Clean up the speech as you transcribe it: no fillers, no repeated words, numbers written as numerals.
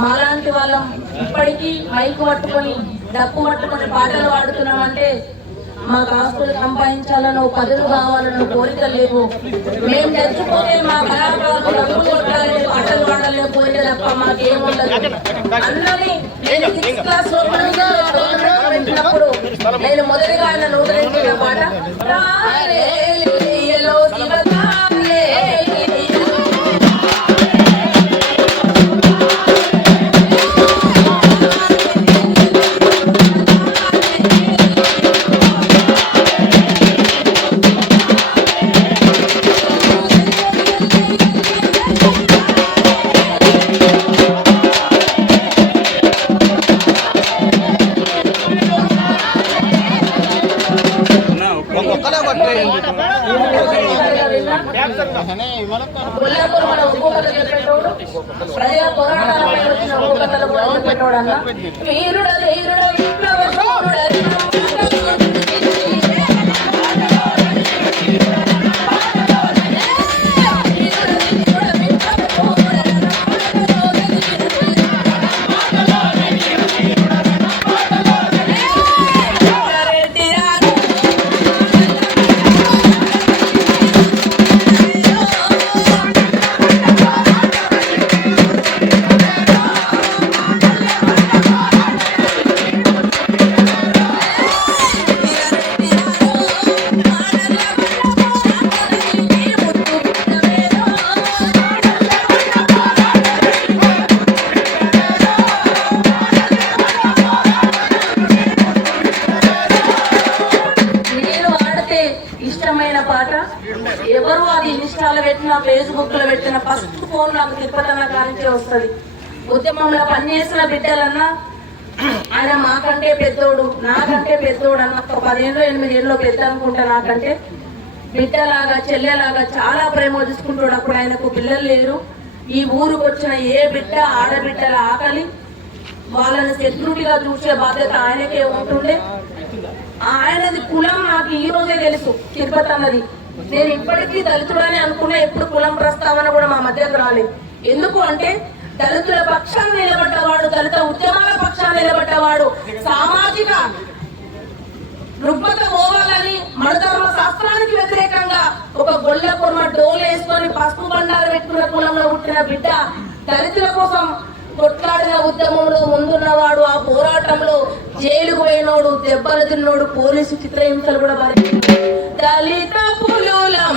మాలాంటి వాళ్ళం ఇప్పటికీ మైకు పట్టుకొని డప్పు పట్టుకొని పాటలు పాడుతున్నామంటే మాకు ఆస్తులు సంపాదించాలనో పదులు కావాలనో కోరికలు లేవు. మేము తెచ్చుకొని మా కళాకారులు రంగులు కొట్టాలని పాటలు పాడాలని కోరిక తప్ప మాకేముండదు. అన్నని వింటున్నప్పుడు నేను మొదటిగా ఆయన నూతన పాట ప్రజల పోరాటాలపై వచ్చిన ఊకతలు పెట్టోడన్నా వీరుడ వీరుడ పాట ఎవరు అది ఇన్స్టాలో పెట్టినా ఫేస్బుక్ లో పెట్టిన ఫస్ట్ ఫోన్ నాకు తిరుపతన్న కానించే వస్తుంది. ఉద్యమంలో పనిచేసిన బిడ్డలన్నా ఆయన మాకంటే పెద్దోడు నాకంటే పెద్దోడు అన్న ఒక 10 ఏళ్ళు 8 ఏళ్ళు పెద్ద అనుకుంటా నాకంటే బిడ్డలాగా చెల్లెలాగా చాలా ప్రేమ చూసుకుంటాడు. అప్పుడు ఆయనకు పిల్లలు లేరు. ఈ ఊరికి వచ్చిన ఏ బిడ్డ ఆడబిడ్డల ఆకలి వాళ్ళని సెక్యూరిటీగా చూసే బాధ్యత ఆయనకే ఉంటుండే. ఆయనది కులం నాకు ఈ రోజే తెలుసు. తిరుపతి అన్నది నేను ఇప్పటికీ దళితుడని అనుకున్నా. ఎప్పుడు కులం ప్రస్తావన కూడా మా మధ్యకు రాలేదు. ఎందుకు అంటే దళితుల పక్షాన్ని నిలబడ్డవాడు, దళిత ఉద్యమాల పక్షాన్ని నిలబడ్డవాడు, సామాజిక రుగ్మత పోవాలని మణధర్మ శాస్త్రానికి వ్యతిరేకంగా ఒక గొల్ల కొమ్మ డోలు వేసుకొని పసుపు బండారు పెట్టుకున్న కులంలో పుట్టిన బిడ్డ దళితుల కోసం కొట్లాడిన ఉద్యమంలో ముందున్నవాడు. ఆ పోరాటంలో జైలుకు పోయినోడు, దెబ్బలు తిన్నోడు, పోలీసు చిత్రహింసలు కూడా దళిత పులులం